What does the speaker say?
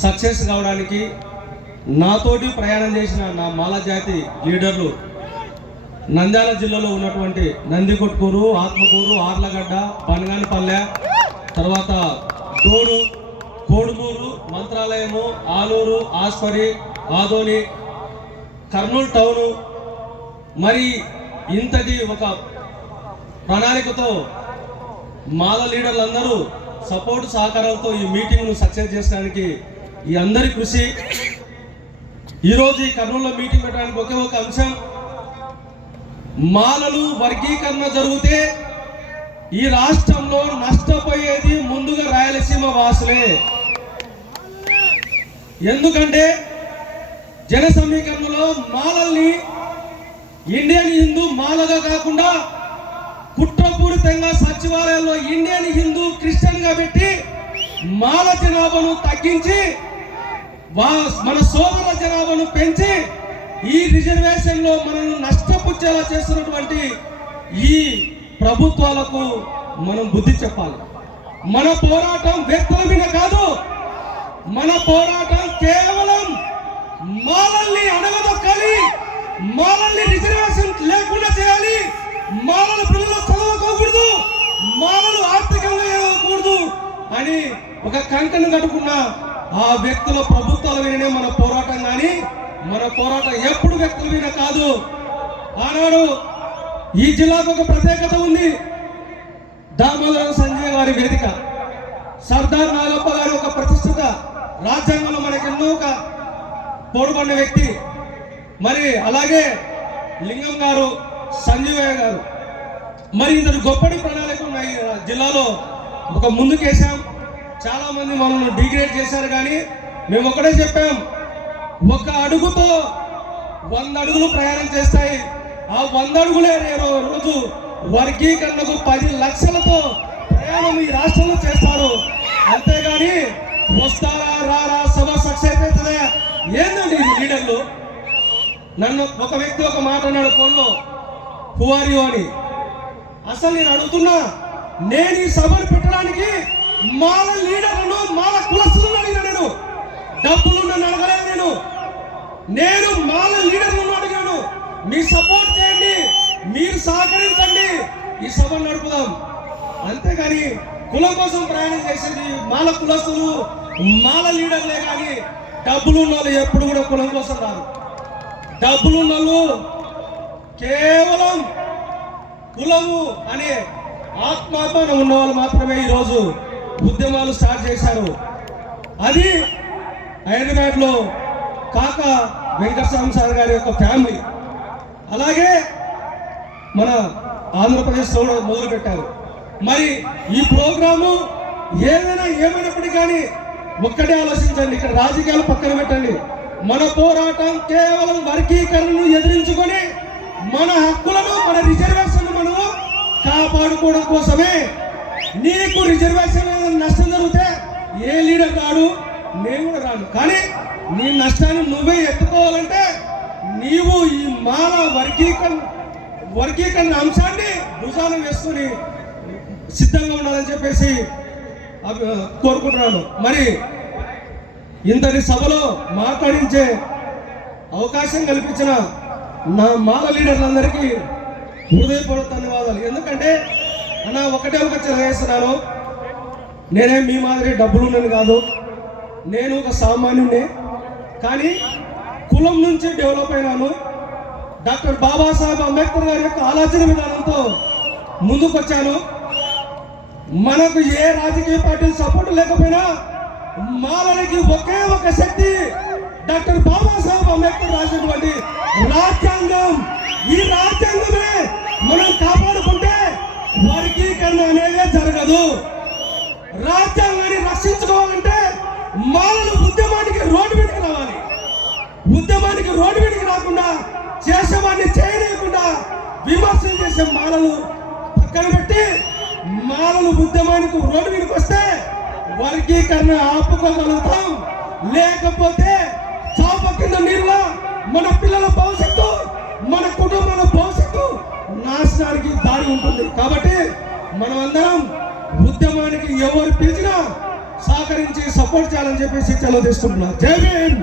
Success కావడానికి నాతోటి ప్రయాణం చేసిన నా మాల జాతి లీడర్లు నంద్యాల జిల్లాలో ఉన్నటువంటి నందికొట్కూరు, ఆత్మకూరు, ఆర్లగడ్డ, పనగానిపల్లె, తర్వాత డోరు, కోడుమూరు, మంత్రాలయము, ఆలూరు, ఆస్పరి, ఆదోని, కర్నూలు టౌను, మరి ఇంతటి ఒక ప్రణాళికతో మాల లీడర్లందరూ సపోర్ట్ సహకారాలతో ఈ మీటింగ్ను సక్సెస్ చేయడానికి ఈ అందరి కృషి. ఈరోజు ఈ కర్నూలులో మీటింగ్ పెట్టడానికి ఒకే ఒక అంశం, మాలలు వర్గీకరణ జరిగితే ఈ రాష్ట్రంలో నష్టపోయేది ముందుగా రాయలసీమ వాసులే. ఎందుకంటే జన సమీకరణలో మాలల్ని ఇండియన్ హిందూ మాలగా కాకుండా కుట్రపూరితంగా సచివాలయాల్లో ఇండియన్ హిందూ క్రిస్టియన్గా పెట్టి మాల జనాభాను తగ్గించి మన సోదరుల జనాభాను పెంచి ఈ రిజర్వేషన్లో మనల్ని నష్టపుచ్చేలా చేస్తున్నటువంటి ఈ ప్రభుత్వాలకు మనం బుద్ధి చెప్పాలి. మన పోరాటం వ్యక్తుల మీద కాదు, మన పోరాటం కేవలం మాలల్ని అణగదొక్కాలి, మాలల్ని రిజర్వేషన్ లేకుండా చేయాలి, మాలల పిల్లలు చదవకూడదు, మాలలు ఆర్థికంగా ఎదగకూడదు అని ఒక కంకణం కట్టుకున్న ఆ వ్యక్తుల ప్రభుత్వాల మీదనే మన పోరాటం. కానీ మన పోరాటం ఎప్పుడు వ్యక్తుల మీద కాదు. ఆనాడు ఈ జిల్లాకు ఒక ప్రత్యేకత ఉంది. దామోదర సంజయ్ గారి వేదిక, సర్దార్ నాగప్ప గారి ఒక ప్రతిష్ఠిత, రాజ్యాంగంలో మనకెన్నో ఒక పోడుబడిన వ్యక్తి, మరి అలాగే లింగం గారు, సంజీవయ్య గారు, మరి ఇంత గొప్పటి ప్రణాళిక ఉన్నాయి జిల్లాలో. ఒక ముందుకేసాం, చాలా మంది మనల్ని డిగ్రేడ్ చేశారు, కానీ మేము ఒకటే చెప్పాం, ఒక అడుగుతో 100 అడుగులు ప్రయాణం చేస్తాయి. ఆ 100 అడుగులే రోజు వర్గీకరణకు 10 లక్షలతో ప్రయాణం ఈ రాష్ట్రంలో చేస్తారు. అంతేగాని వస్తారా రారా సభ సక్సెస్ అవుతుందా ఏందండి ఇది లీడర్లు. నన్ను ఒక వ్యక్తి ఒక మాట అన్నాడు ఫోన్లో, హూ ఆర్ యు అని. అసలు నేను అడుగుతున్నా, నేను ఈ సభను పెట్టడానికి మాల లీడర్లను, మాల కులస్తులను అడిగిన, నేను డబ్బులు నన్ను అడగలేదు, నేను మాల లీడర్లను అడిగాను. మీ సపోర్ట్ చేయండి, మీరు సహకరించండి, ఈ సభను నడుపుదాం. అంతేగాని కులం కోసం ప్రయాణం చేసేది మాల కులస్తులు, మాల లీడర్లే. కానీ డబ్బులు ఉన్న వాళ్ళు ఎప్పుడు కూడా కులం కోసం రారు. డబ్బులు ఉన్న వాళ్ళు కేవలం కులము అనే ఆత్మాభిమానం ఉన్న వాళ్ళు మాత్రమే ఈరోజు ఉద్యమాలు స్టార్ట్ చేశారు. అది హైదరాబాద్లో కాక వెంకటస్వామి సార్ గారి యొక్క ఫ్యామిలీ, అలాగే మన ఆంధ్రప్రదేశ్లో కూడా మొదలు పెట్టారు. మరి ఈ ప్రోగ్రాము ఏమైనప్పటికీ కానీ ఒక్కటే ఆలోచించండి, ఇక్కడ రాజకీయాలు పక్కన పెట్టండి. మన పోరాటం కేవలం వర్గీకరణను ఎదిరించుకొని మన హక్కులను, మన రిజర్వేషన్ మనము కాపాడుకోవడం కోసమే. నీకు రిజర్వేషన్ నష్టం జరిగితే ఏ లీడర్ రాడు, నేను కూడా రాను. కానీ నీ నష్టాన్ని నువ్వే ఎత్తుకోవాలంటే నీవు ఈ మాల వర్గీకరణ అంశాన్ని భుజాన వేసుకొని సిద్ధంగా ఉండాలని చెప్పేసి కోరుకుంటున్నాను. మరి ఇంతటి సభలో మాట్లాడించే అవకాశం కల్పించిన నా మాల లీడర్లందరికీ హృదయపూర్వక ధన్యవాదాలు. ఎందుకంటే ఒకటే చేస్తున్నాను, నేనేం మీ మాదిరి డబ్బులు ఉన్నాను కాదు, నేను ఒక సామాన్యుడిని. కానీ కులం నుంచి డెవలప్ అయినాను. డాక్టర్ బాబాసాహెబ్ అంబేద్కర్ గారి యొక్క ఆలోచన విధానంతో ముందుకు వచ్చాను. మనకు ఏ రాజకీయ పార్టీలు సపోర్ట్ లేకపోయినా మాలలకి ఒకే ఒక శక్తి డాక్టర్ బాబాసాహెబ్ అంబేద్కర్ రాసినటువంటి రాజ్యాంగం. ఈ రాజ్యాంగమే మనం కాపాడుకుంటే వర్గీకరణ అనేది జరగదు. రాజ్యాంగాన్ని రక్షించుకోవాలంటే మాలలు ఉద్యమానికి రోడ్డు మీదకి రావాలి. ఉద్యమానికి రోడ్డు మీదకి రాకుండా, చేసేవాడిని చేయలేకుండా విమర్శలు చేసే మాలలు పక్కన పెట్టి మాలలు ఉద్యమానికి రోడ్డు మీదకి వస్తే వర్గీకరణ ఆపుకోగలుగుతాం. లేకపోతే చాప కింద నీరులో మన పిల్లల భవిష్యత్తు, మన కుటుంబాల భవిష్యత్తు నాశనానికి దారి ఉంటుంది. కాబట్టి మనమందరం ఉద్యమానికి ఎవరు పిలిచినా సహకరించి సపోర్ట్ చేయాలని చెప్పేసి సెలవు తీసుకుంటున్నా. జై భీమ్.